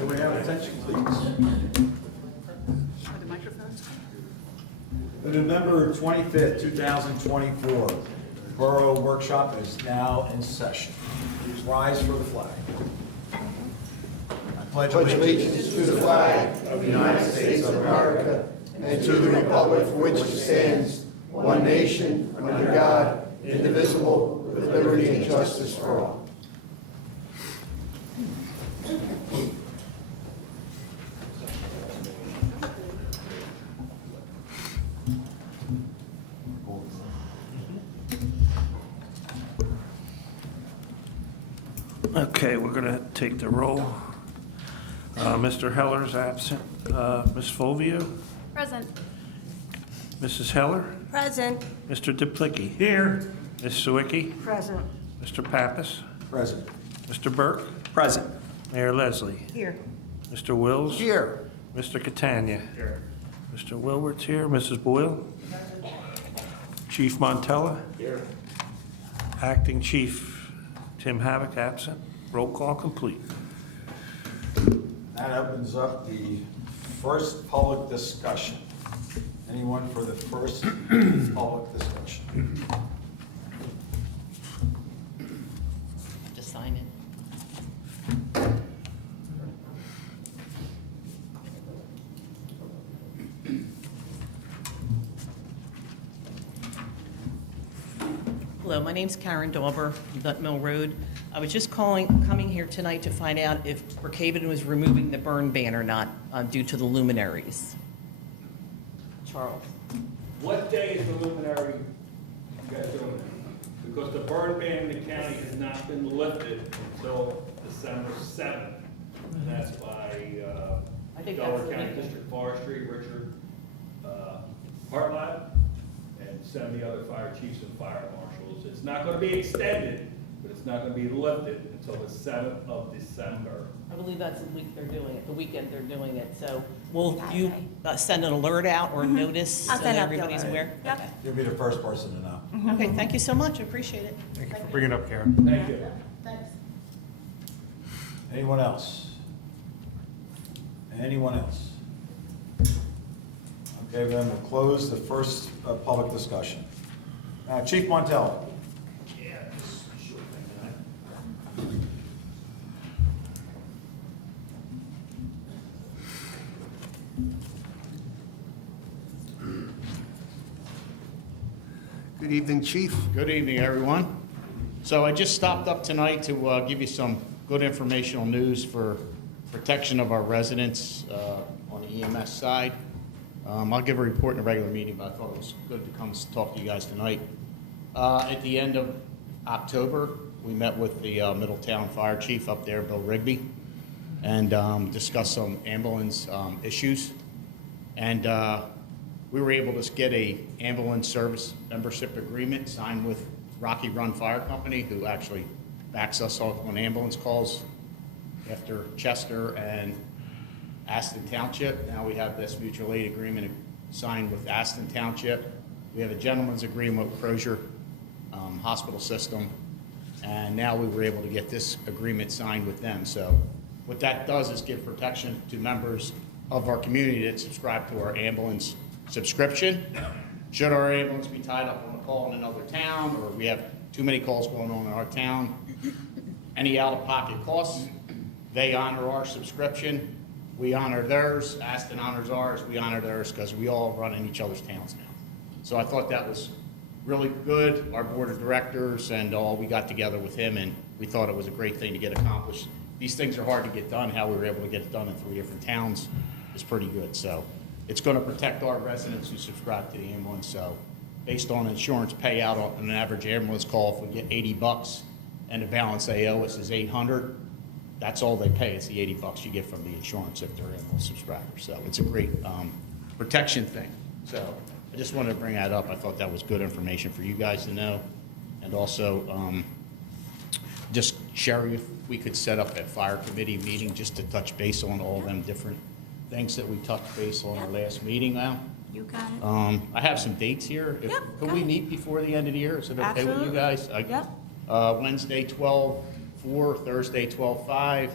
So we have attention, please. Are the microphones? The November 25th, 2024 Borough Workshop is now in session. Please rise for the flag. I pledge allegiance to the flag of the United States of America and to the republic for which it stands, one nation, under God, indivisible, with liberty and justice for all. Okay, we're going to take the roll. Mr. Heller's absent. Ms. Fulvio? Present. Mrs. Heller? Present. Mr. Duplicki? Here. Ms. Sawicki? Present. Mr. Pappas? President. Mr. Burke? Present. Mayor Leslie? Here. Mr. Wills? Here. Mr. Catania? Here. Mr. Wilwart's here. Mrs. Boyle? Chief Montella? Here. Acting Chief Tim Havoc absent. Roll call complete. That opens up the first public discussion. Anyone for the first public discussion? Just sign it. Hello, my name's Karen Dauber, Nut Mill Road. I was just coming here tonight to find out if Brookhaven was removing the burn ban or not due to the luminaries. Charles. What day is the luminary you guys doing it? Because the burn ban in the county has not been lifted until December 7th. And that's by I think Delaware that's the County weekend. District Forestry, Richard Hartlab, and 70 other fire chiefs and fire marshals. It's not going to be extended, but it's not going to be lifted until the 7th of December. I believe that's the week they're doing it, the weekend they're doing it. So will you send an alert out or notice I'll so send that out the everybody's alert. aware? Yep. You'll be the first person to know. Okay, thank you so much. I appreciate it. Thank you for bringing it up, Karen. Thank you. Thanks. Anyone else? Anyone else? Okay, then we'll close the first public discussion. Chief Montella. Yeah, just sure Good evening, Chief. Good evening, everyone. So I just stopped up tonight to give you some good informational news for protection of our residents on the EMS side. I'll give a report in a regular meeting, but I thought it was good to come talk to you guys tonight. At the end of October, we met with the Middletown Fire Chief up there, Bill Rigby, and discussed some ambulance issues. And we were able to get a ambulance service membership agreement signed with Rocky Run Fire Company, who actually backs us off on ambulance calls after Chester and Aston Township. Now we have this mutual aid agreement signed with Aston Township. We have a gentleman's agreement with Crozier Hospital System, and now we were able to get this agreement signed with them. So what that does is give protection to members of our community that subscribe to our ambulance subscription. Should our ambulance be tied up on a call in another town, or we have too many calls going on in our town, any out-of-pocket costs, they honor our subscription, we honor theirs, Aston honors ours, we honor theirs, because we all run in each other's towns now. So I thought that was really good. Our board of directors and all, we got together with him, and we thought it was a great thing to get accomplished. These things are hard to get done. How we were able to get it done in 3 different towns is pretty good. So it's going to protect our residents who subscribe to the ambulance. So based on insurance payout on an average ambulance call, if we get $80 and the balance they owe us is $800, that's all they pay. It's the $80 you get from the insurance if they're ambulance subscribers. So it's a great protection thing. So I just wanted to bring that up. I thought that was good information for you guys to know. And also, just Sherry, if we could set up a fire committee meeting just to touch base on all them different things that we touched base on our last meeting now. You got it. I have some dates here. Yep, Could go we ahead. meet before the end of the year? Is it okay with you Absolutely. guys? Yep. Wednesday, 12/4, Thursday, 12/5,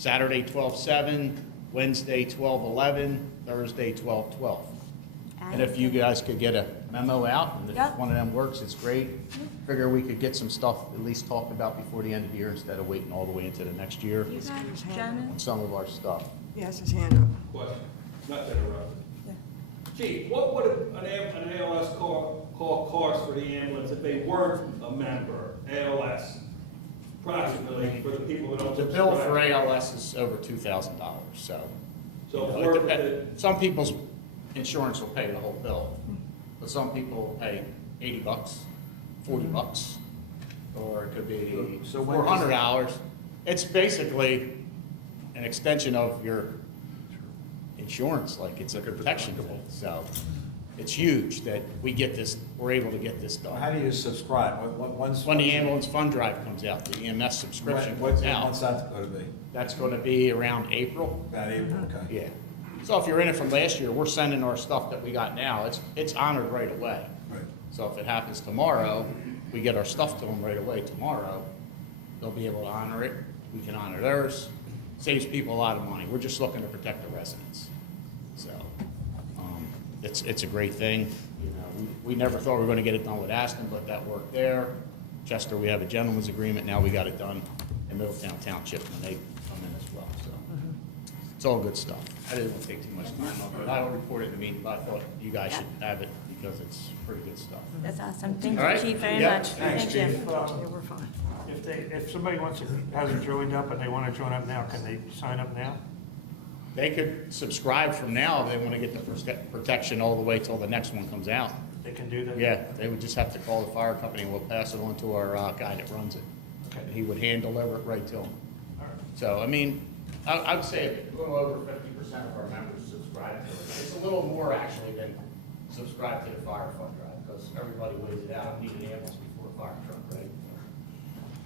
Saturday 12/7, Wednesday 12/11, Thursday 12/12. And if you guys could get a memo out, and if Yep. one of them works, it's great. Figure we could get some stuff at least talked about before the end of the year instead of waiting all the way into the next year You got it, Shannon? on some of our stuff. He has his hand up. Question, not to interrupt. Chief, what would an ALS call cost for the ambulance if they weren't a member, ALS? Approximately, for the people who don't The bill for subscribe. ALS is over $2,000, so. So you know, if it we're- depends. Some people's insurance will pay the whole bill, but some people pay $80, $40, or it could be So when does- $400. It's basically an extension of your insurance, like it's a protection bill. So it's huge that we're able to get this How done. do you subscribe? When the ambulance fund drive comes out, the EMS subscription What's comes out, that going to be? that's going to be around April. About April, okay. Yeah. So if you're in it from last year, we're sending our stuff that we got now. It's honored right away. Right. So if it happens tomorrow, we get our stuff to them right away tomorrow. They'll be able to honor it. We can honor theirs. Saves people a lot of money. We're just looking to protect the residents. So, it's a great thing. You know, we never thought we were gonna get it done with Aston, but that worked there. Chester, we have a gentleman's agreement. Now we got it done in Middletown Township when they come in as well, so. It's all good stuff. I didn't want to take too much time up, but I'll report it to me, but I thought you guys should have it because it's pretty good stuff. That's awesome. Thank All you, right. Chief, very Yep. much. Thanks, Thank you. Chief. Yeah, we're fine. If somebody hasn't joined up and they want to join up now, can they sign up now? They could subscribe from now if they want to get the protection all the way till the next one comes out. They can do that? Yeah, they would just have to call the fire company and we'll pass it on to our guy that runs it. Okay. He would hand deliver it right to them. All right. So, I mean, I would say a little over 50% of our members subscribe to it. It's a little more actually than subscribe to the fire fund drive because everybody weighs it out. Need an ambulance before a fire truck, right?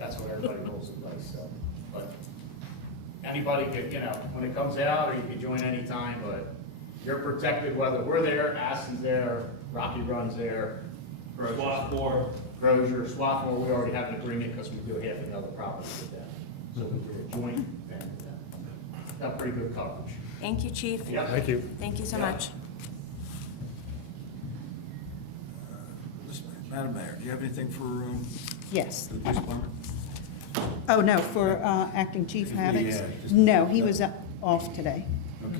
That's what everybody rolls the dice, so. But anybody could, when it comes out, or you can join anytime, but you're protected whether we're there, Aston's there, Rocky Run's there, Swathmore. Crozier, Swathmore, we already have an agreement because we do half of the other properties with them. So we did a joint thing with them. Got pretty good coverage. Thank you, Chief. Yeah. Thank you. Thank you so Yeah. much. Madam Mayor, do you have anything for Yes. the police department? Oh, no, for Acting Chief Havocks? Yeah, just- No, he was off today, Okay.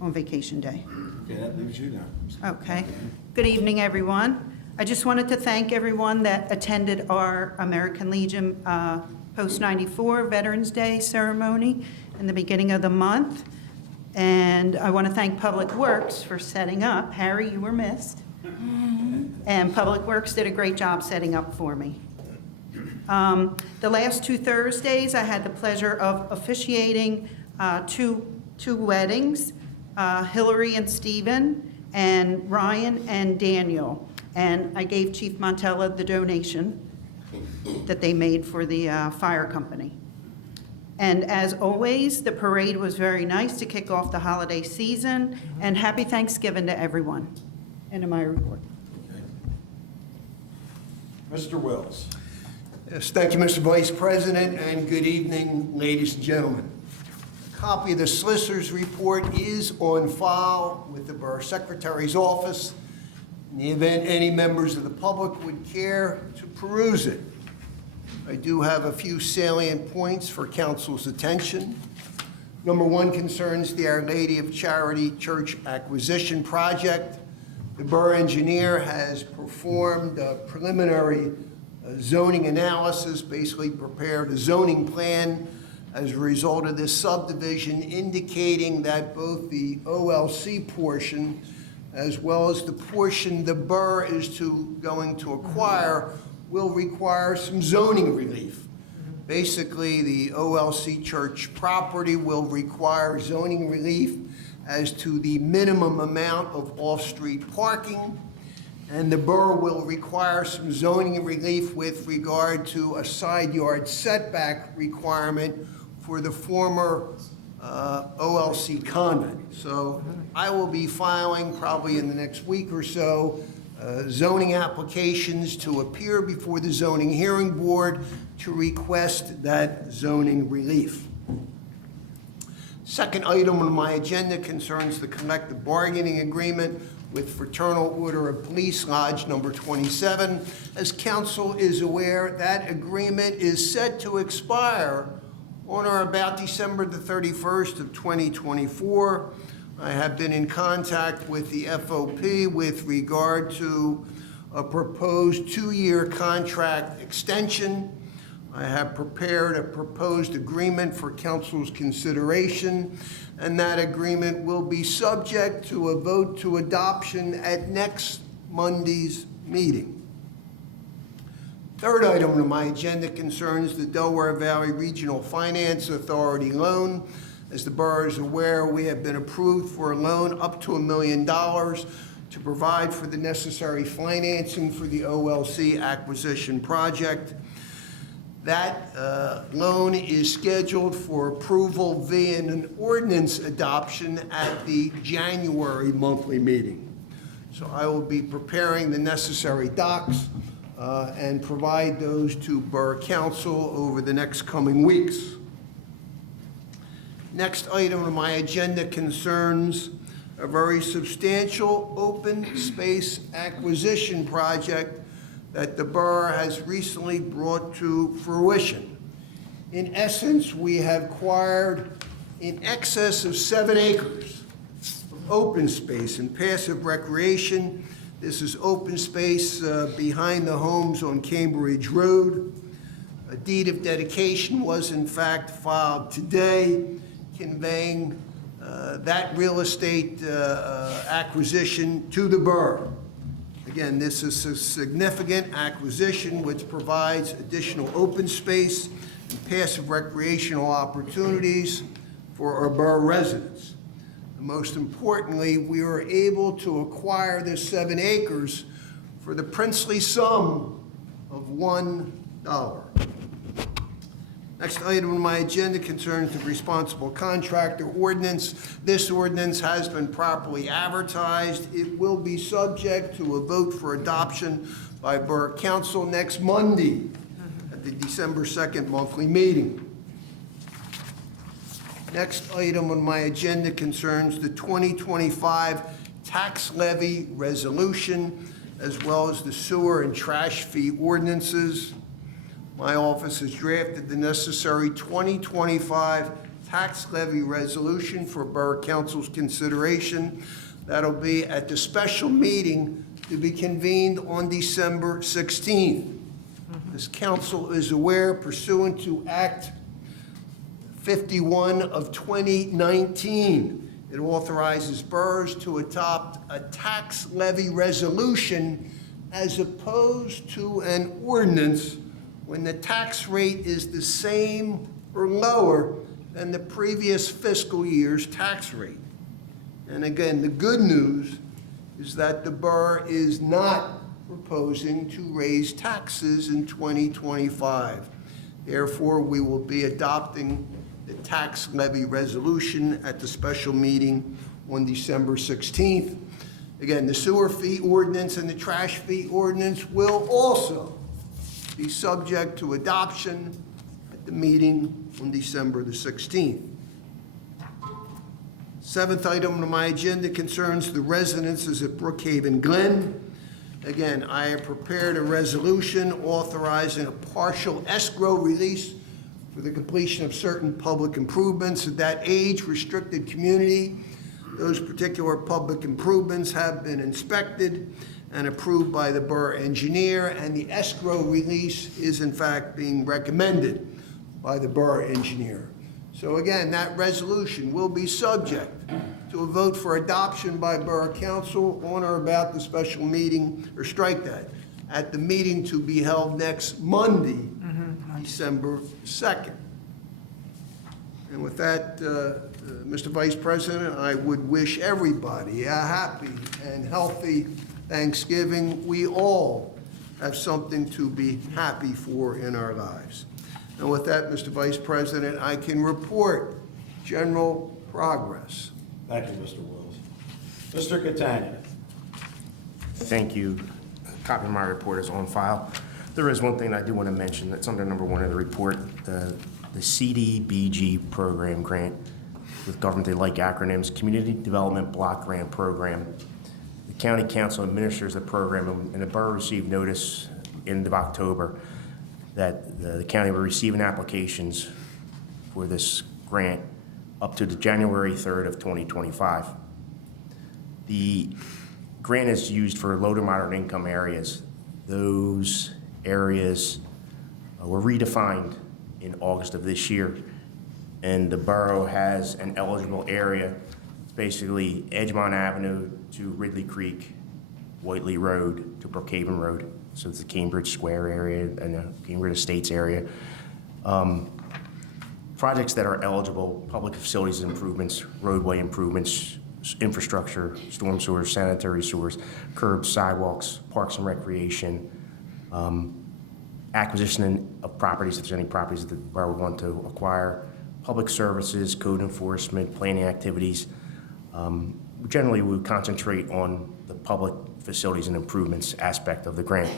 on vacation day. Okay, that leaves you now. Okay. Good evening, everyone. I just wanted to thank everyone that attended our American Legion Post-94 Veterans Day ceremony in the beginning of the month. And I want to thank Public Works for setting up. Harry, you were missed. And Public Works did a great job setting up for me. The last 2 Thursdays, I had the pleasure of officiating two weddings, Hillary and Stephen, and Ryan and Daniel. And I gave Chief Montella the donation that they made for the fire company. And as always, the parade was very nice to kick off the holiday season, and happy Thanksgiving to everyone. End of my report. Okay. Mr. Wills. Yes, thank you, Mr. Vice President, and good evening, ladies and gentlemen. A copy of the Solicitor's Report is on file with the Borough Secretary's office in the event any members of the public would care to peruse it. I do have a few salient points for council's attention. Number one concerns the Our Lady of Charity Church acquisition project. The borough engineer has performed a preliminary zoning analysis, basically prepared a zoning plan as a result of this subdivision, indicating that both the OLC portion as well as the portion the borough is going to acquire will require some zoning relief. Basically, the OLC church property will require zoning relief as to the minimum amount of off-street parking, and the borough will require some zoning relief with regard to a side yard setback requirement for the former OLC convent. So I will be filing probably in the next week or so zoning applications to appear before the zoning hearing board to request that zoning relief. Second item on my agenda concerns the collective bargaining agreement with Fraternal Order of Police Lodge number 27. As council is aware, that agreement is set to expire on or about December the 31st of 2024. I have been in contact with the FOP with regard to a proposed 2-year contract extension. I have prepared a proposed agreement for council's consideration, and that agreement will be subject to a vote to adoption at next Monday's meeting. Third item on my agenda concerns the Delaware Valley Regional Finance Authority loan. As the borough is aware, we have been approved for a loan up to $1 million to provide for the necessary financing for the OLC acquisition project. That loan is scheduled for approval via an ordinance adoption at the January monthly meeting. So I will be preparing the necessary docs and provide those to Borough Council over the next coming weeks. Next item on my agenda concerns a very substantial open space acquisition project that the borough has recently brought to fruition. In essence, we have acquired in excess of 7 acres of open space and passive recreation. This is open space behind the homes on Cambridge Road. A deed of dedication was in fact filed today, conveying that real estate acquisition to the borough. Again, this is a significant acquisition which provides additional open space and passive recreational opportunities for our borough residents. And most importantly, we were able to acquire this 7 acres for the princely sum of $1. Next item on my agenda concerns the responsible contractor ordinance. This ordinance has been properly advertised. It will be subject to a vote for adoption by Borough Council next Monday at the December 2nd monthly meeting. Next item on my agenda concerns the 2025 tax levy resolution, as well as the sewer and trash fee ordinances. My office has drafted the necessary 2025 tax levy resolution for Borough Council's consideration. That'll be at the special meeting to be convened on December 16th. As council is aware, pursuant to Act 51 of 2019, it authorizes boroughs to adopt a tax levy resolution as opposed to an ordinance when the tax rate is the same or lower than the previous fiscal year's tax rate. And again, the good news is that the borough is not proposing to raise taxes in 2025. Therefore, we will be adopting the tax levy resolution at the special meeting on December 16th. Again, the sewer fee ordinance and the trash fee ordinance will also be subject to adoption at the meeting on December the 16th. Seventh item on my agenda concerns the residences at Brookhaven Glen. Again, I have prepared a resolution authorizing a partial escrow release for the completion of certain public improvements at that age-restricted community. Those particular public improvements have been inspected and approved by the borough engineer, and the escrow release is in fact being recommended by the borough engineer. So again, that resolution will be subject to a vote for adoption by Borough Council on or about the special meeting, or strike that, at the meeting to be held next Monday, December 2nd. And with that, Mr. Vice President, I would wish everybody a happy and healthy Thanksgiving. We all have something to be happy for in our lives. And with that, Mr. Vice President, I can report general progress. Thank you, Mr. Wills. Mr. Catania. Thank you. A copy of my report is on file. There is one thing I do want to mention that's under number 1 of the report, the CDBG program grant. with government, they like acronyms, Community Development Block Grant Program. The county council administers the program, and the borough received notice end of October that the county will receive applications for this grant up to the January 3rd of 2025. The grant is used for low to moderate income areas. Those areas were redefined in August of this year, and the borough has an eligible area, basically Edgemont Avenue to Ridley Creek, Whiteley Road to Brookhaven Road. So it's the Cambridge Square area and the Cambridge Estates area. Projects that are eligible: public facilities improvements, roadway improvements, infrastructure, storm sewers, sanitary sewers, curbs, sidewalks, parks and recreation, acquisition of properties, if there's any properties that the borough would want to acquire, public services, code enforcement, planning activities. Generally, we would concentrate on the public facilities and improvements aspect of the grant.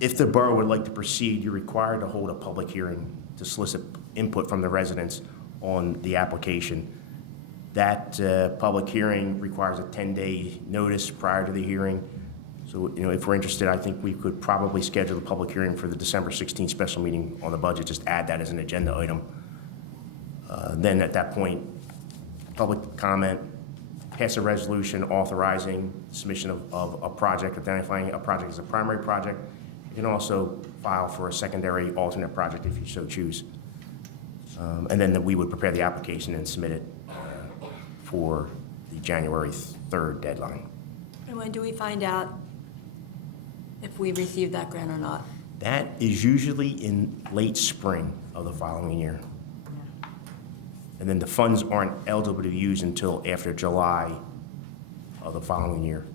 If the borough would like to proceed, you're required to hold a public hearing to solicit input from the residents on the application. That public hearing requires a 10-day notice prior to the hearing. So, if we're interested, I think we could probably schedule a public hearing for the December 16th special meeting on the budget, just add that as an agenda item. Then at that point, public comment, pass a resolution authorizing submission of a project, identifying a project as a primary project. You can also file for a secondary alternate project if you so choose. And then we would prepare the application and submit it for the January 3rd deadline. And when do we find out if we receive that grant or not? That is usually in late spring of the following year. And then the funds aren't eligible to be used until after July of the following year.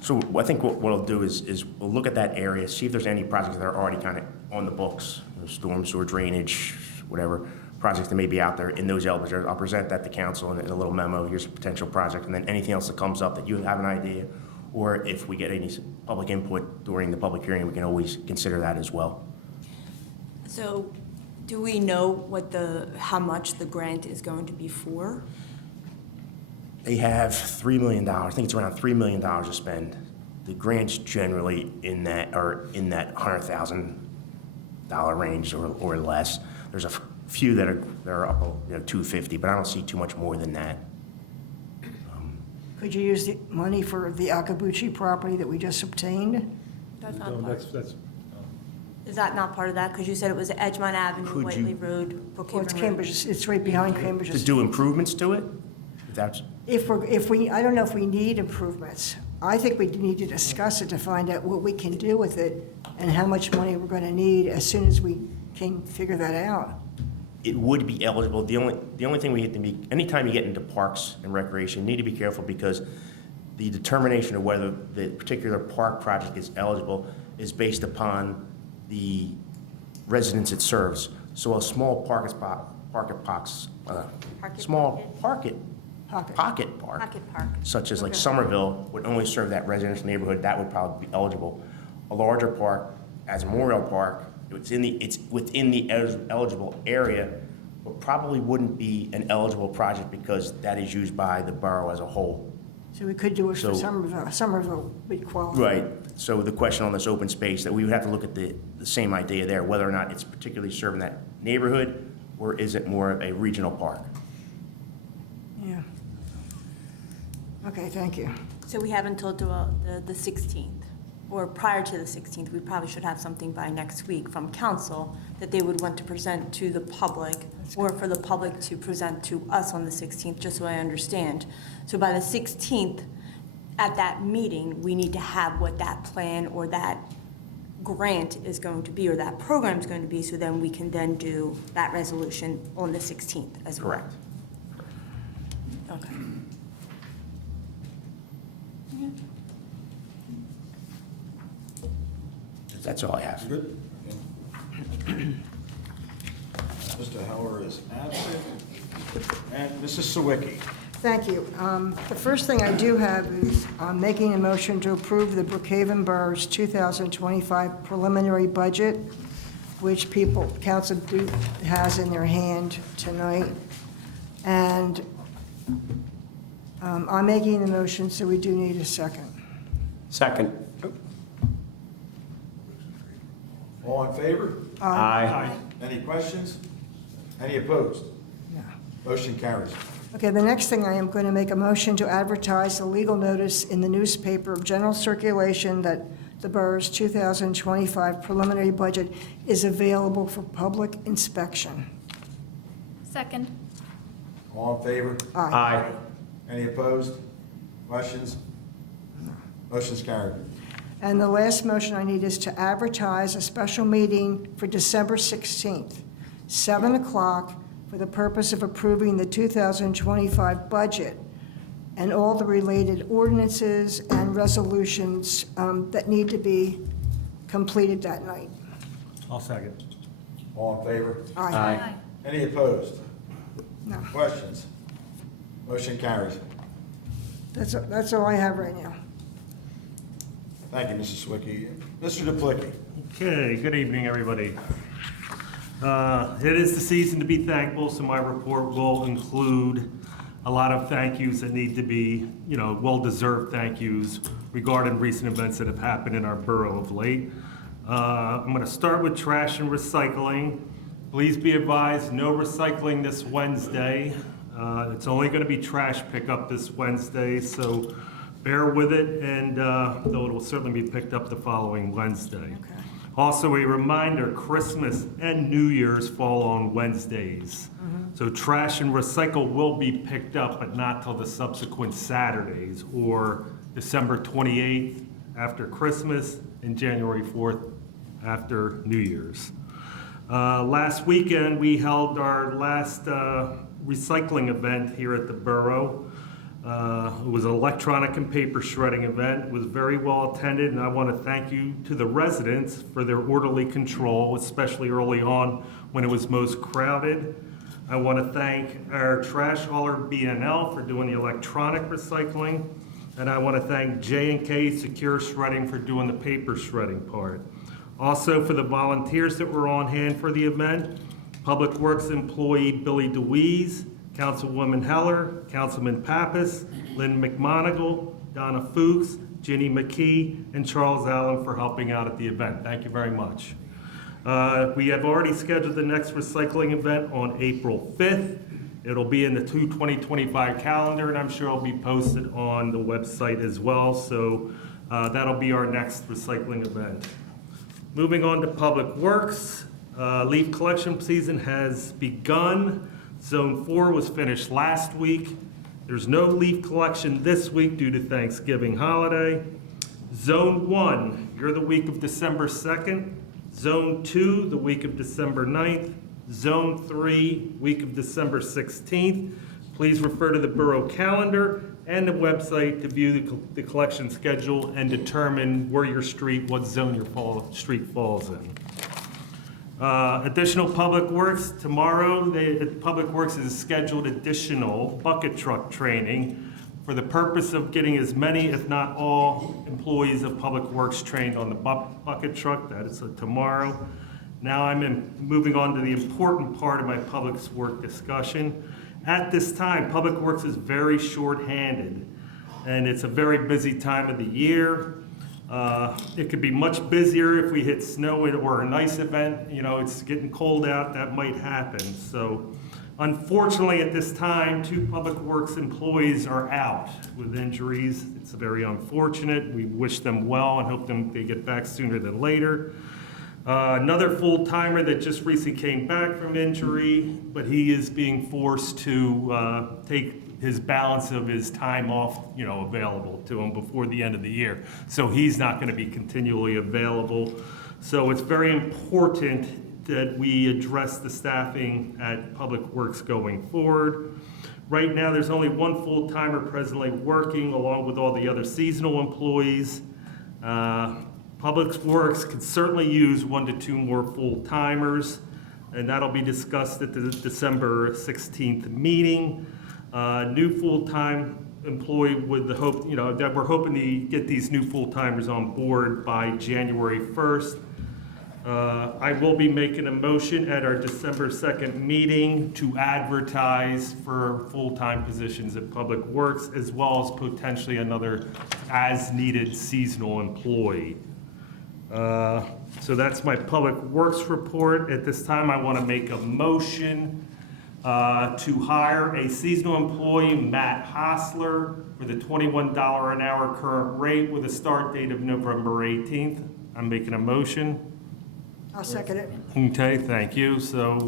So I think what we'll do is we'll look at that area, see if there's any projects that are already kind of on the books, storm sewer drainage, whatever projects that may be out there in those eligible. I'll present that to council in a little memo. Here's a potential project, and then anything else that comes up that you have an idea, or if we get any public input during the public hearing, we can always consider that as well. So do we know how much the grant is going to be for? They have $3 million. I think it's around $3 million to spend. The grants generally in that $100,000 range or less. There's a few that are up $250,000, but I don't see too much more than that. Could you use the money for the Akabuchi property that we just obtained? That's not part. That's Is that not part of that? Because you said it was Edgemont Avenue, Could Whiteley you- Road, Well, Brookhaven it's Road. Cambridge, it's right behind Cambridge. To do improvements to it? That's, If we, I don't know if we need improvements. I think we need to discuss it to find out what we can do with it and how much money we're going to need as soon as we can figure that out. it would be eligible. The only thing we have to be, anytime you get into parks and recreation, you need to be careful because the determination of whether the particular park project is eligible is based upon the residents it serves. So a small pocket park, such as like Somerville, would only serve that residential neighborhood. That would probably be eligible. A larger park, as Memorial Park, it's within the eligible area, but probably wouldn't be an eligible project because that is used by the borough as a whole. So we could do it for So- Somerville. Somerville would qualify. Right. So the question on this open space, that we would have to look at the same idea there, whether or not it's particularly serving that neighborhood, or is it more of a regional park? Yeah. Okay, thank you. So we have until the 16th, or prior to the 16th, we probably should have something by next week from council that they would want to present to the public, or for the public to present to us on the 16th, just so I understand. So by the 16th, at that meeting, we need to have what that plan or that grant is going to be, or that program is going to be, so then we can then do that resolution on the 16th as well. Correct. Okay. That's all I have. Good. Mr. Heller is absent. And Mrs. Sawicki. Thank you. The first thing I do have is making a motion to approve the Brookhaven Borough's 2025 preliminary budget. which council has in their hand tonight. And I'm making the motion, so we do need a second. Second. All in favor? Aye. Any questions? Any opposed? No. Motion carries. Okay, the next thing, I am going to make a motion to advertise the legal notice in the newspaper of general circulation that the borough's 2025 preliminary budget is available for public inspection. Second. All in favor? Aye. Any opposed? Questions? Motion's carried. And the last motion I need is to advertise a special meeting for December 16th, 7 o'clock, for the purpose of approving the 2025 budget and all the related ordinances and resolutions that need to be completed that night. I'll second. All in favor? Aye. Any opposed? No, Questions? Motion carries. that's all I have right now. Thank you, Mrs. Swicky. Mr. Duplicki. Okay, good evening, everybody. It is the season to be thankful, so my report will include a lot of thank yous that need to be, well-deserved thank yous regarding recent events that have happened in our borough of late. I'm going to start with trash and recycling. Please be advised, no recycling this Wednesday. It's only going to be trash pickup this Wednesday, so bear with it, and though it will certainly be picked up the following Wednesday. Also, a reminder, Christmas and New Year's fall on Wednesdays. So trash and recycle will be picked up, but not till the subsequent Saturdays, or December 28th after Christmas and January 4th after New Year's. Last weekend, we held our last recycling event here at the Borough. It was an electronic and paper shredding event. It was very well attended, and I want to thank you to the residents for their orderly control, especially early on when it was most crowded. I want to thank our trash hauler B&L for doing the electronic recycling, and I want to thank J&K Secure Shredding for doing the paper shredding part. Also, for the volunteers that were on hand for the event, Public Works employee Billy DeWeese, Councilwoman Heller, Councilman Pappas, Lynn McMonigal, Donna Fuchs, Ginny McKee, and Charles Allen for helping out at the event. Thank you very much. We have already scheduled the next recycling event on April 5th. It'll be in the 2025 calendar, and I'm sure it'll be posted on the website as well. So that'll be our next recycling event. Moving on to Public Works, leaf collection season has begun. Zone 4 was finished last week. There's no leaf collection this week due to Thanksgiving holiday. Zone 1, you're the week of December 2nd. Zone 2, the week of December 9th. Zone 3, week of December 16th. Please refer to the borough calendar and the website to view the collection schedule and determine where your street, what zone your street falls in. Additional Public Works, tomorrow, Public Works has scheduled additional bucket truck training for the purpose of getting as many, if not all, employees of Public Works trained on the bucket truck. That is tomorrow. Now I'm moving on to the important part of my Public Works discussion. At this time, Public Works is very short-handed, and it's a very busy time of the year. It could be much busier if we hit snow or an ice event. It's getting cold out, that might happen. So unfortunately, at this time, 2 Public Works employees are out with injuries. It's very unfortunate. We wish them well and hope they get back sooner than later. Another full-timer that just recently came back from injury, but he is being forced to take his balance of his time off, available to him before the end of the year. So he's not going to be continually available. So it's very important that we address the staffing at Public Works going forward. Right now, there's only 1 full-timer presently working along with all the other seasonal employees. Public Works could certainly use 1 to 2 more full-timers, and that'll be discussed at the December 16th meeting. New full-time employee with the hope, that we're hoping to get these new full-timers on board by January 1st. I will be making a motion at our December 2nd meeting to advertise for full-time positions at Public Works, as well as potentially another as-needed seasonal employee. So that's my Public Works report. At this time, I want to make a motion to hire a seasonal employee, Matt Hostler, for the $21 an hour current rate with a start date of November 18th. I'm making a motion. I'll second it. Okay, thank you. So,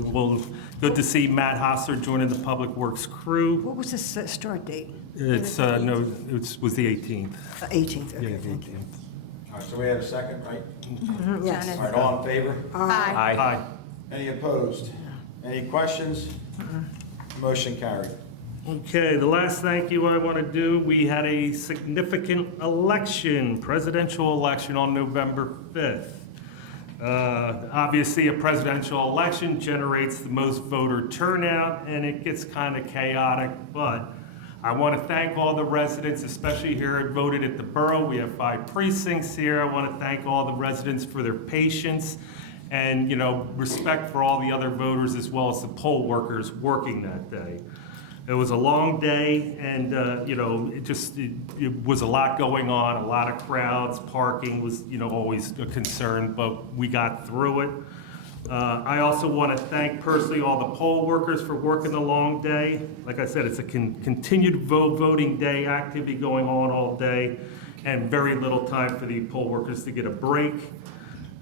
good to see Matt Hostler joining the Public Works crew. What was the start date? It's, no, it was the 18th. 18th, okay, Yeah, thank you. All right, so we have a second, right? Yes. All right, all in favor? Aye. Aye. Any opposed? Any questions? Motion carried. Okay, the last thank you I want to do, we had a significant election, presidential election on November 5th. Obviously, a presidential election generates the most voter turnout, and it gets kind of chaotic, but I want to thank all the residents, especially here that voted at the Borough. We have 5 precincts here. I want to thank all the residents for their patience and, respect for all the other voters as well as the poll workers working that day. It was a long day, and, it was a lot going on, a lot of crowds, parking was, always a concern, but we got through it. I also want to thank personally all the poll workers for working the long day. Like I said, it's a continued voting day, activity going on all day, and very little time for the poll workers to get a break.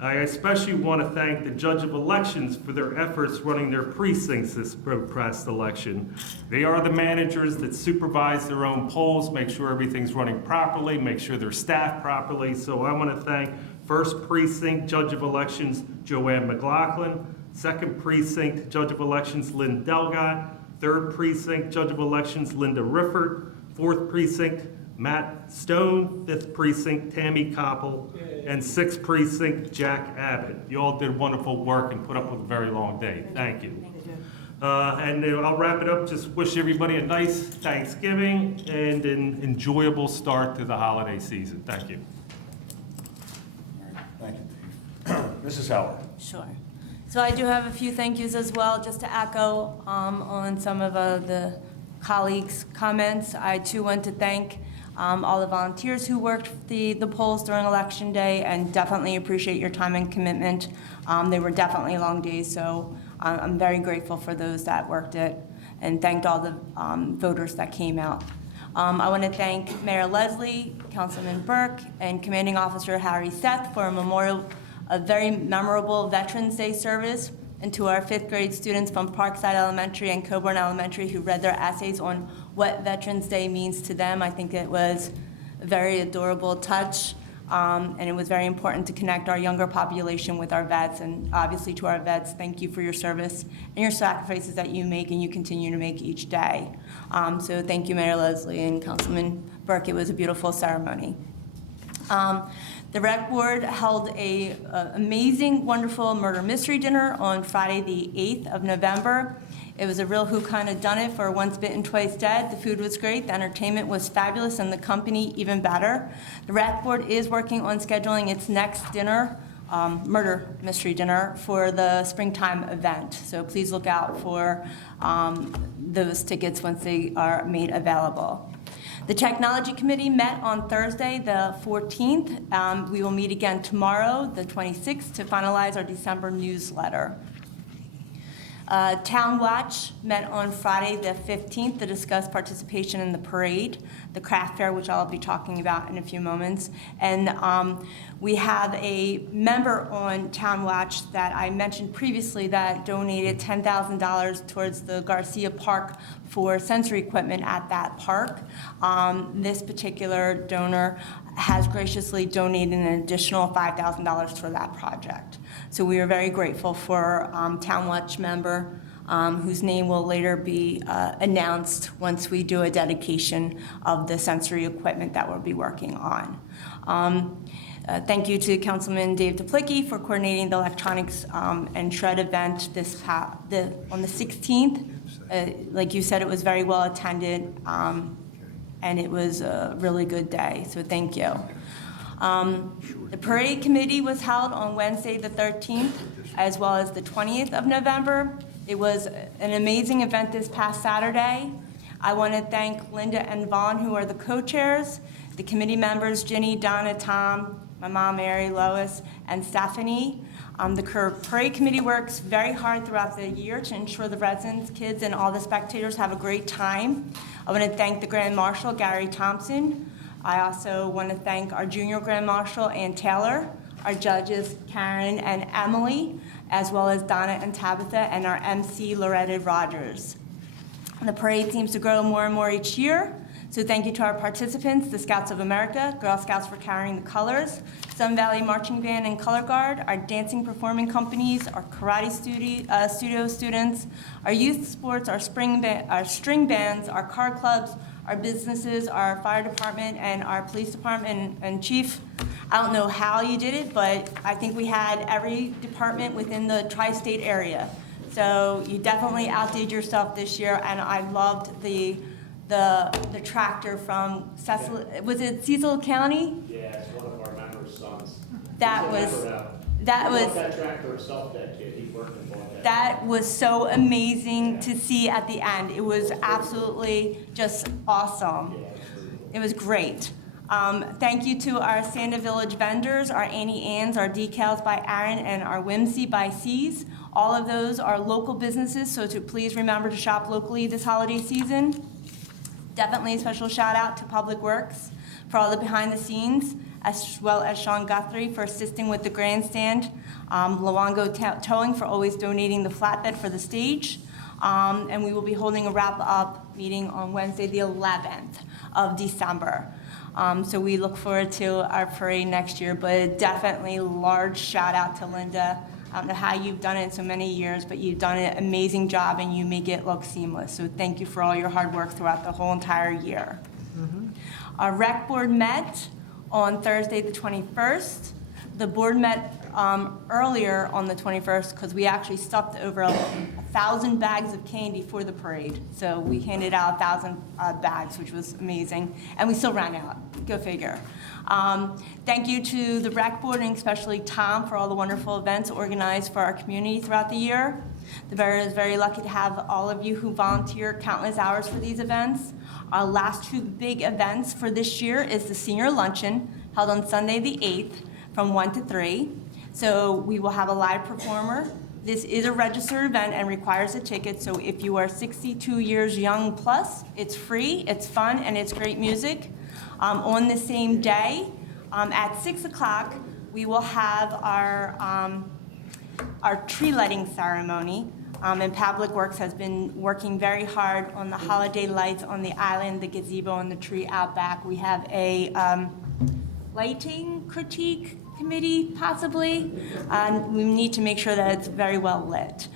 I especially want to thank the Judge of Elections for their efforts running their precincts this past election. They are the managers that supervise their own polls, make sure everything's running properly, make sure they're staffed properly. So I want to thank 1st Precinct Judge of Elections Joanne McLaughlin, 2nd Precinct Judge of Elections Lynn Delgott, 3rd Precinct Judge of Elections Linda Rifford, 4th Precinct Matt Stone, 5th Precinct Tammy Koppel, and 6th Precinct Jack Abbott. You all did wonderful work and put up with a very long day. Thank you. And I'll wrap it up. Just wish everybody a nice Thanksgiving and an enjoyable start to the holiday season. Thank you. All right, thank you, Dave. Mrs. Howard. Sure. So I do have a few thank yous as well, just to echo on some of the colleagues' comments. I too want to thank all the volunteers who worked the polls during Election Day, and definitely appreciate your time and commitment. They were definitely long days, so I'm very grateful for those that worked it, and thanked all the voters that came out. I want to thank Mayor Leslie, Councilman Burke, and Commanding Officer Harry Seth for a very memorable Veterans Day service, and to our 5th grade students from Parkside Elementary and Coburn Elementary who read their essays on what Veterans Day means to them. I think it was a very adorable touch, and it was very important to connect our younger population with our vets. And obviously to our vets, thank you for your service and your sacrifices that you make and you continue to make each day. So thank you, Mayor Leslie and Councilman Burke. It was a beautiful ceremony. The Rec Board held a amazing, wonderful murder mystery dinner on Friday, the 8th of November. It was a real who kind of done it for Once Bitten, Twice Dead. The food was great, the entertainment was fabulous, and the company even better. The Rec Board is working on scheduling its next dinner, murder mystery dinner, for the springtime event. So please look out for those tickets once they are made available. The Technology Committee met on Thursday, the 14th. We will meet again tomorrow, the 26th, to finalize our December newsletter. Town Watch met on Friday, the 15th, to discuss participation in the parade, the craft fair, which I'll be talking about in a few moments. And we have a member on Town Watch that I mentioned previously that donated $10,000 towards the Garcia Park for sensory equipment at that park. This particular donor has graciously donated an additional $5,000 for that project. So we are very grateful for Town Watch member whose name will later be announced once we do a dedication of the sensory equipment that we'll be working on. Thank you to Councilman Dave Duplicki for coordinating the electronics and shred event on the 16th. Like you said, it was very well attended, and it was a really good day, so thank you. The parade committee was held on Wednesday, the 13th, as well as the 20th of November. It was an amazing event this past Saturday. I want to thank Linda and Vaughn, who are the co-chairs, the committee members, Ginny, Donna, Tom, my mom, Mary, Lois, and Stephanie. The parade committee works very hard throughout the year to ensure the residents, kids, and all the spectators have a great time. I want to thank the Grand Marshal, Gary Thompson. I also want to thank our junior Grand Marshal, Ann Taylor, our judges, Karen and Emily, as well as Donna and Tabitha, and our MC, Loretta Rogers. The parade seems to grow more and more each year, so thank you to our participants, the Scouts of America, Girl Scouts for carrying the colors, Sun Valley Marching Band and Color Guard, our dancing performing companies, our karate studio students, our youth sports, our string bands, our car clubs, our businesses, our fire department, and our police department. And Chief, I don't know how you did it, but I think we had every department within the tri-state area. So you definitely outdid yourself this year, and I loved the tractor from Cecil, was it Cecil County? Yeah, it's one of our members' sons. That He's a was, member now. that He was, bought that tractor himself, that kid, he worked and bought that. that was so amazing to see at the end. It was absolutely just awesome. Yeah, it's pretty cool. It was great. Thank you to our Santa Village vendors, our Annie Ann's, our Decals by Aaron, and our Whimsy by C's. All of those are local businesses, so to please remember to shop locally this holiday season. Definitely a special shout out to Public Works for all the behind the scenes, as well as Sean Guthrie for assisting with the grandstand, Luongo Towing for always donating the flatbed for the stage, and we will be holding a wrap-up meeting on Wednesday, the 11th of December. So we look forward to our parade next year, but definitely large shout out to Linda. I don't know how you've done it in so many years, but you've done an amazing job and you make it look seamless. So thank you for all your hard work throughout the whole entire year. Our rec board met on Thursday, the 21st. The board met earlier on the 21st because we actually stuffed over 1,000 bags of candy for the parade. So we handed out 1,000 bags, which was amazing. And we still ran out. Go figure. Thank you to the rec board and especially Tom for all the wonderful events organized for our community throughout the year. The Borough is very lucky to have all of you who volunteer countless hours for these events. Our last two big events for this year is the senior luncheon held on Sunday the 8th from 1 to 3. So we will have a live performer. This is a registered event and requires a ticket, so if you are 62 years young plus, it's free, it's fun, and it's great music. On the same day, at 6 o'clock, we will have our tree lighting ceremony. And Public Works has been working very hard on the holiday lights on the island, the gazebo, and the tree out back. We have a lighting critique committee, possibly. We need to make sure that it's very well lit.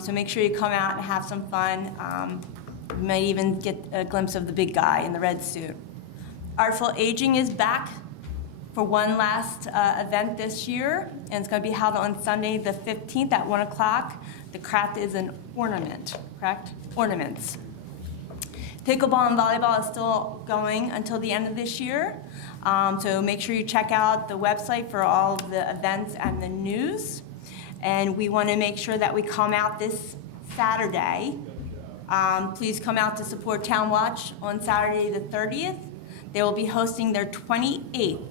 So make sure you come out and have some fun. You might even get a glimpse of the big guy in the red suit. Artful Aging is back for one last event this year, and it's going to be held on Sunday the 15th at 1 o'clock. The craft is an ornament, correct? Ornaments. Pickleball and volleyball is still going until the end of this year. So make sure you check out the website for all of the events and the news. And we want to make sure that we come out this Saturday. Please come out to support Town Watch on Saturday the 30th. They will be hosting their 28th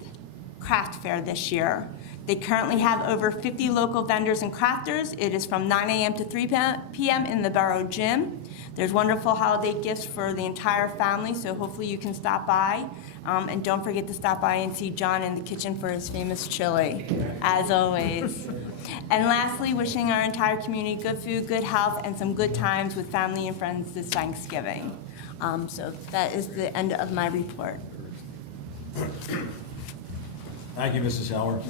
craft fair this year. They currently have over 50 local vendors and crafters. It is from 9 a.m. to 3 p.m. in the Borough Gym. There's wonderful holiday gifts for the entire family, so hopefully you can stop by. And don't forget to stop by and see John in the kitchen for his famous chili, as always. And lastly, wishing our entire community good food, good health, and some good times with family and friends this Thanksgiving. So that is the end of my report. Thank you, Mrs. Heller.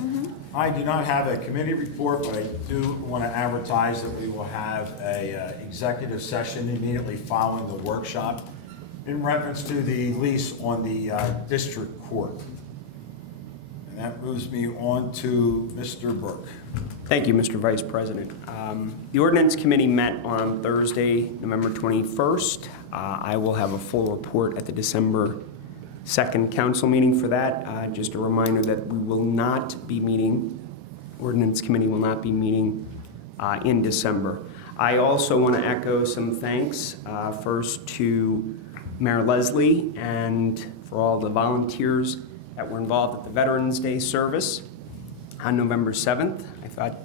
I do not have a committee report, but I do want to advertise that we will have a executive session immediately following the workshop in reference to the lease on the district court. And that moves me on to Mr. Brook. Thank you, Mr. Vice President. The Ordinance Committee met on Thursday, November 21st. I will have a full report at the December second council meeting for that. Just a reminder that we will not be meeting, Ordinance Committee will not be meeting in December. I also want to echo some thanks, first to Mayor Leslie and for all the volunteers that were involved at the Veterans Day service on November 7th. I thought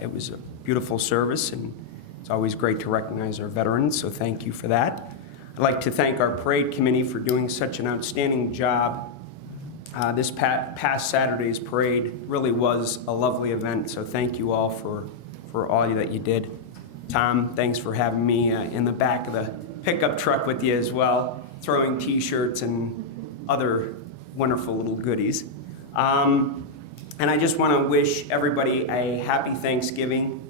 it was a beautiful service, and it's always great to recognize our veterans, so thank you for that. I'd like to thank our parade committee for doing such an outstanding job. This past Saturday's parade really was a lovely event, so thank you all for all that you did. Tom, thanks for having me in the back of the pickup truck with you as well, throwing T-shirts and other wonderful little goodies. And I just want to wish everybody a happy Thanksgiving.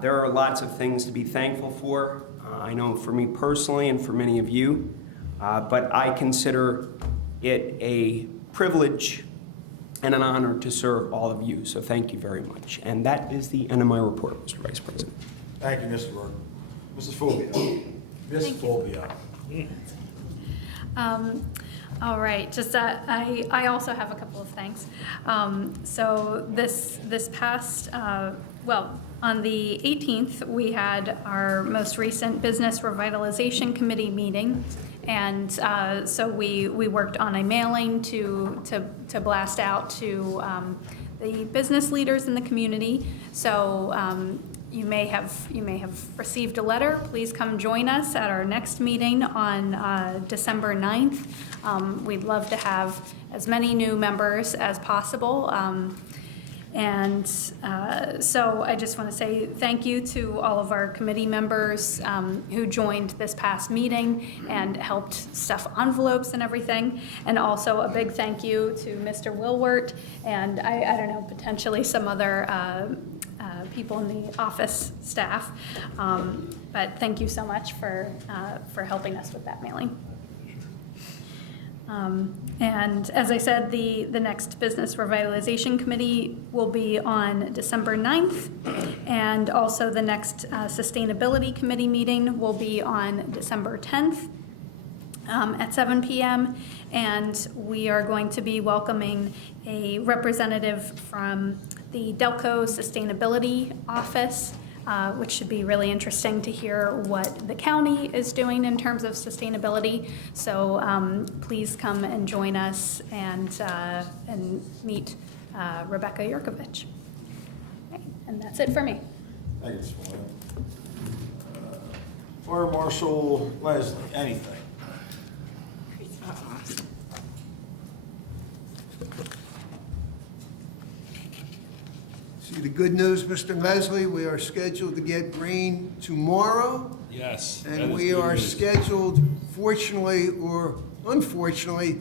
There are lots of things to be thankful for. I know for me personally and for many of you, but I consider it a privilege and an honor to serve all of you. So thank you very much. And that is the end of my report, Mr. Vice President. Thank you, Mr. Rourke. Mrs. Fulvio. Ms. Fulvio. All right, just I also have a couple of thanks. So this past, well, on the 18th, we had our most recent Business Revitalization Committee meeting. And so we worked on a mailing to blast out to the business leaders in the community. So you may have received a letter. Please come join us at our next meeting on December 9th. We'd love to have as many new members as possible. So I just want to say thank you to all of our committee members who joined this past meeting and helped stuff envelopes and everything. And also a big thank you to Mr. Wilwert and I don't know, potentially some other people in the office staff. But thank you so much for helping us with that mailing. And as I said, the next Business Revitalization Committee will be on December 9th, and also the next Sustainability Committee meeting will be on December 10th at 7 p.m., and we are going to be welcoming a representative from the Delco Sustainability Office, which should be really interesting to hear what the county is doing in terms of sustainability. So please come and join us and meet Rebecca Yurkovich. Okay, and that's it for me. Thank you, Ms. Fulvio. Fire Marshal Leslie, anything? See the good news, Mr. Leslie, we are scheduled to get rain tomorrow. Yes. And we are scheduled, fortunately or unfortunately,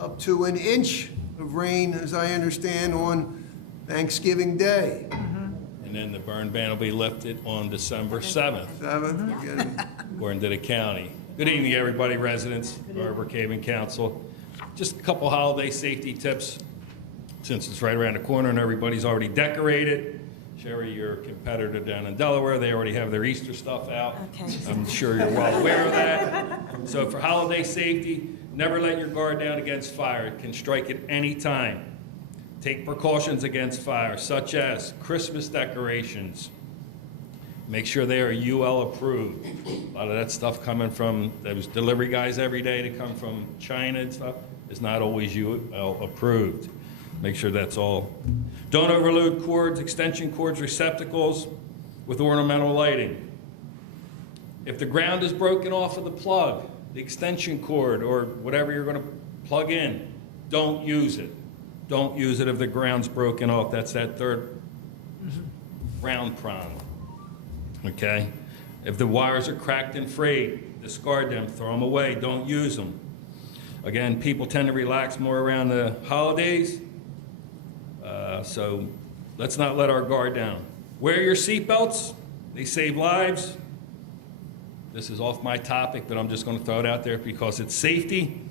up to an inch of rain, as I understand, on Thanksgiving Day. And then the burn ban will be lifted on December 7th, according to the county. Good evening, everybody, residents, our Brookhaven Council. Just a couple holiday safety tips, since it's right around the corner and everybody's already decorated. Sherry, your competitor down in Delaware, they already have their Easter stuff out. Okay. I'm sure you're well aware of that. So for holiday safety, never let your guard down against fire. It can strike at any time. Take precautions against fire, such as Christmas decorations. Make sure they are UL approved. A lot of that stuff coming from, those delivery guys every day that come from China and stuff, is not always UL approved. Make sure that's all. Don't overload cords, extension cords, receptacles with ornamental lighting. If the ground is broken off of the plug, the extension cord, or whatever you're going to plug in, don't use it. Don't use it if the ground's broken off. That's that third round prong. Okay? If the wires are cracked and frayed, discard them, throw them away, don't use them. Again, people tend to relax more around the holidays. So let's not let our guard down. Wear your seatbelts. They save lives. This is off my topic, but I'm just going to throw it out there because it's safety.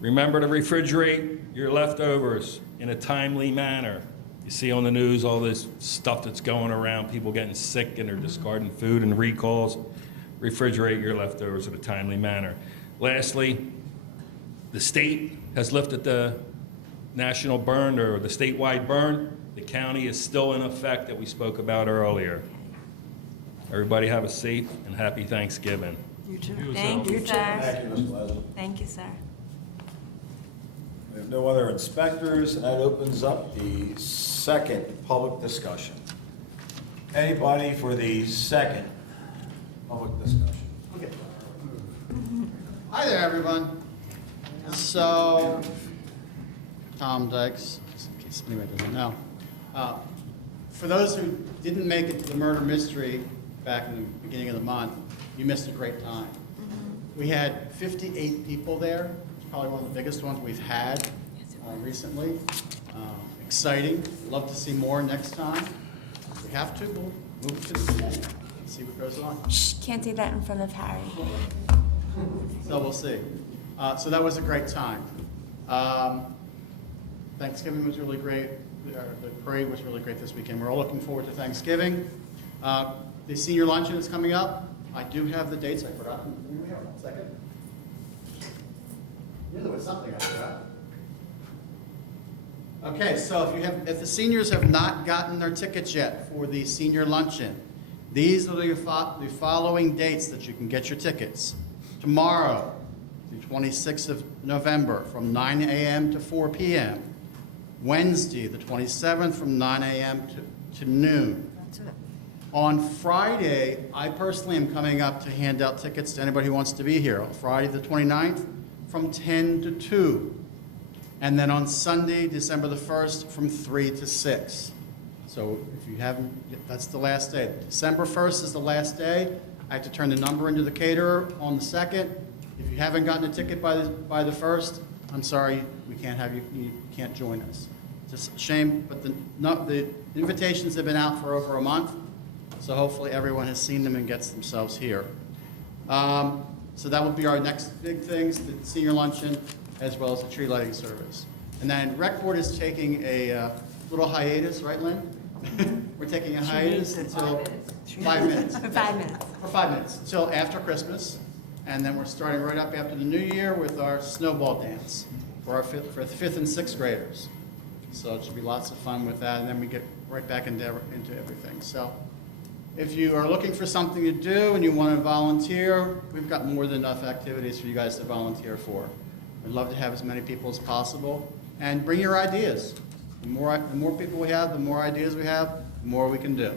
Remember to refrigerate your leftovers in a timely manner. You see on the news all this stuff that's going around, people getting sick and they're discarding food and recalls. Refrigerate your leftovers in a timely manner. Lastly, The state has lifted the national burn or the statewide burn. The county is still in effect that we spoke about earlier. Everybody have a safe and happy Thanksgiving. You too. Thank you, sir. Thank you, Ms. Leslie. Thank you, sir. We have no other inspectors, and that opens up the second public discussion. Anybody for the second public discussion? Hi there, everyone. So, Tom Dykes, just in case anybody doesn't know. For those who didn't make it to the murder mystery back in the beginning of the month, you missed a great time. We had 58 people there. It's probably one of the biggest ones we've had recently. Exciting. Love to see more next time. If we have to, we'll move it to the end and see what goes on. Can't say that in front of Harry. So we'll see. So that was a great time. Thanksgiving was really great. The parade was really great this weekend. We're all looking forward to Thanksgiving. The senior luncheon is coming up. I do have the dates. I forgot them. Here we are. 1 second. I knew there was something I forgot. Okay, so if the seniors have not gotten their tickets yet for the senior luncheon, these are the following dates that you can get your tickets. Tomorrow, the 26th of November, from 9 a.m. to 4 p.m. Wednesday, the 27th, from 9 a.m. to noon. That's it. On Friday, I personally am coming up to hand out tickets to anybody who wants to be here. On Friday, the 29th, from 10 to 2. And then on Sunday, December the 1st, from 3 to 6. So if you haven't, that's the last day. December 1st is the last day. I have to turn the number into the caterer on the 2nd. If you haven't gotten a ticket by the 1st, I'm sorry, we can't have you, you can't join us. It's a shame, but the invitations have been out for over a month, so hopefully everyone has seen them and gets themselves here. So that will be our next big things, the senior luncheon, as well as the tree lighting service. And then Rec Board is taking a little hiatus, right, Lynn? We're taking a hiatus until 5 minutes. For 5 minutes. For 5 minutes, until after Christmas. And then we're starting right up after the new year with our snowball dance for the 5th and 6th graders. So it should be lots of fun with that, and then we get right back into everything. So if you are looking for something to do and you want to volunteer, we've got more than enough activities for you guys to volunteer for. We'd love to have as many people as possible. And bring your ideas. The more people we have, the more ideas we have, the more we can do.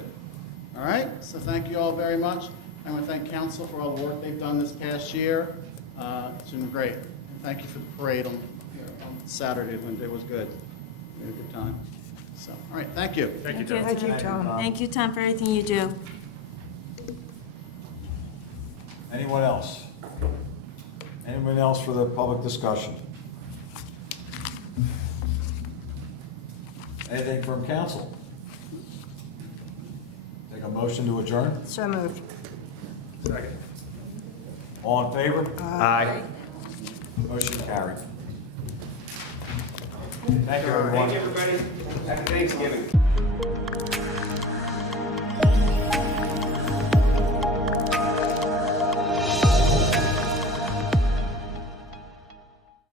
All right? So thank you all very much. I want to thank council for all the work they've done this past year. It's been great. And thank you for the parade on Saturday when it was good. We had a good time. So, all right, thank you. Thank you, Tom. Thank you, Tom. Thank you, Tom, for everything you do. Anyone else? Anyone else for the public discussion? Anything from council? Take a motion to adjourn? So moved. Second. All in favor? Aye. Motion carried. Thank you, everyone. Happy Thanksgiving.